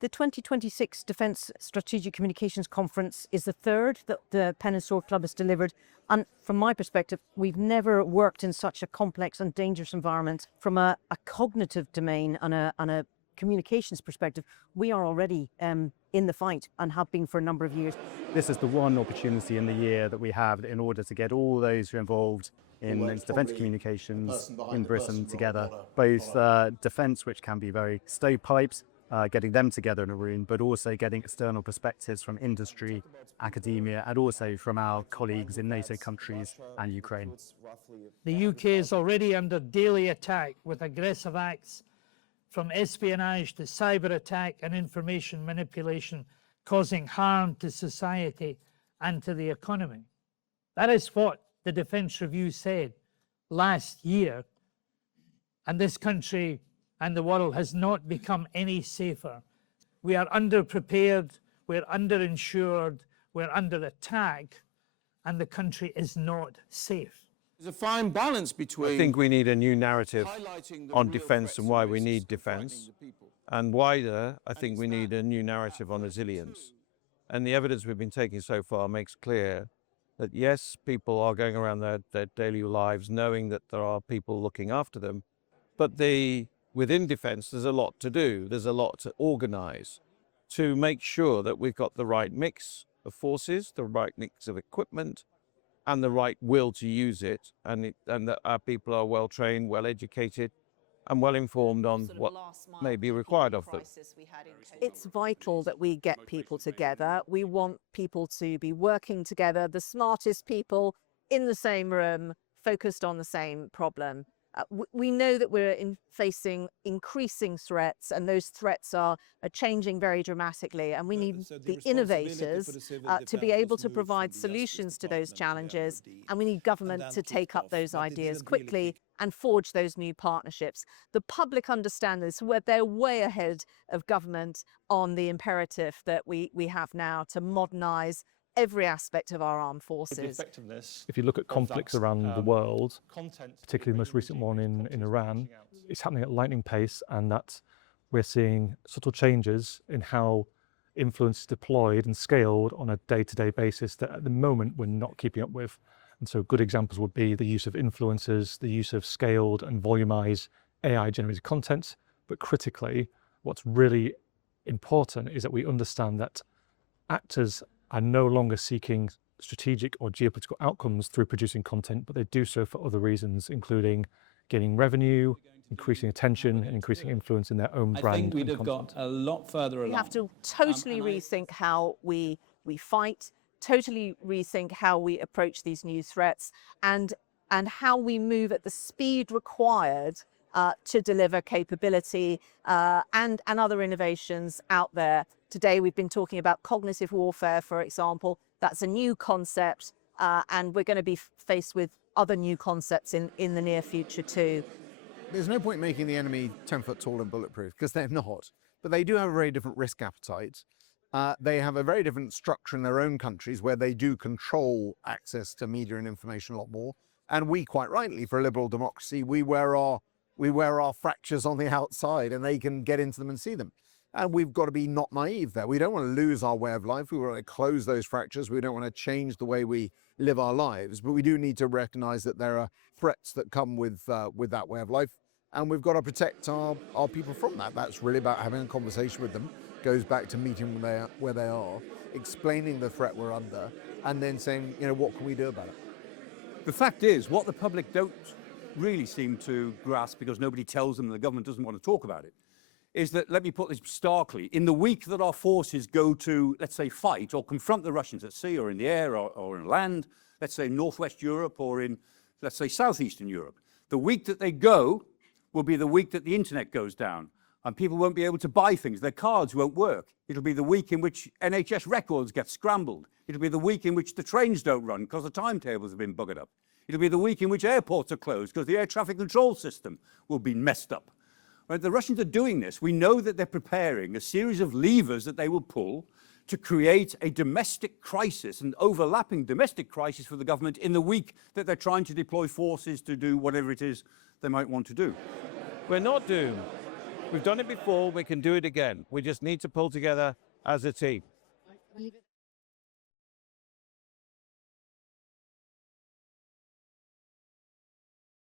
The 2026 Defence Strategic Communications Conference is the third that the Pen and Sword Club has delivered. And from my perspective, we've never worked in such a complex and dangerous environment. From a cognitive domain and a communications perspective, we are already in the fight and have been for a number of years. This is the one opportunity in the year that we have in order to get all those who are involved in defence communications in Britain together, both defence, which can be very stovepipes, getting them together in a room, but also getting external perspectives from industry, academia, and also from our colleagues in NATO countries and Ukraine. The UK is already under daily attack with aggressive acts from espionage to cyber attack and information manipulation, causing harm to society and to the economy. That is what the Defence Review said last year, and this country and the world has not become any safer. We are underprepared, we're underinsured, we're under attack, and the country is not safe. There's a fine balance between... I think we need a new narrative on defence and why we need defence. And wider, I think we need a new narrative on resilience. And the evidence we've been taking so far makes clear that yes, people are going around their daily lives knowing that there are people looking after them, but within defence there's a lot to do. There's a lot to organise to make sure that we've got the right mix of forces, the right mix of equipment, and the right will to use it, and that our people are well trained, well educated, and well informed on what may be required of them. It's vital that we get people together. We want people to be working together, the smartest people in the same room, focused on the same problem. We know that we're facing increasing threats, and those threats are changing very dramatically, and we need the innovators to be able to provide solutions to those challenges, and we need government to take up those ideas quickly and forge those new partnerships. The public understand this, where they're way ahead of government on the imperative that we have now to modernise every aspect of our armed forces. If you look at conflicts around the world, particularly the most recent one in Iran, it's happening at lightning pace, and that we're seeing subtle changes in how influence is deployed and scaled on a day-to-day basis that at the moment we're not keeping up with. And so good examples would be the use of influencers, the use of scaled and volumized AI-generated content. But critically, what's really important is that we understand that actors are no longer seeking strategic or geopolitical outcomes through producing content, but they do so for other reasons, including gaining revenue, increasing attention, and increasing influence in their own brand. I think we'd have got a lot further along. We have to totally rethink how we fight, totally rethink how we approach these new threats, and how we move at the speed required to deliver capability and other innovations out there. Today we've been talking about cognitive warfare, for example. That's a new concept, and we're going to be faced with other new concepts in the near future too. There's no point making the enemy 10 foot tall and bulletproof, because they're not. But they do have a very different risk appetite. They have a very different structure in their own countries where they do control access to media and information a lot more. And we, quite rightly, for a liberal democracy, we wear our fractures on the outside, and they can get into them and see them. And we've got to be not naive there. We don't want to lose our way of life. We want to close those fractures. We don't want to change the way we live our lives. But we do need to recognize that there are threats that come with that way of life. And we've got to protect our people from that. That's really about having a conversation with them. Goes back to meeting where they are, explaining the threat we're under, and then saying, what can we do about it? The fact is, what the public don't really seem to grasp, because nobody tells them, the government doesn't want to talk about it, is that, let me put this starkly, in the week that our forces go to, let's say, fight or confront the Russians at sea or in the air or in land, let's say Northwest Europe or in, let's say, Southeastern Europe, the week that they go will be the week that the internet goes down and people won't be able to buy things. Their cards won't work. It'll be the week in which NHS records get scrambled. It'll be the week in which the trains don't run because the timetables have been buggered up. It'll be the week in which airports are closed because the air traffic control system will be messed up. Right, the Russians are doing this. We know that they're preparing a series of levers that they will pull to create a domestic crisis, an overlapping domestic crisis for the government in the week that they're trying to deploy forces to do whatever it is they might want to do. We're not doomed. We've done it before, we can do it again. We just need to pull together as a team.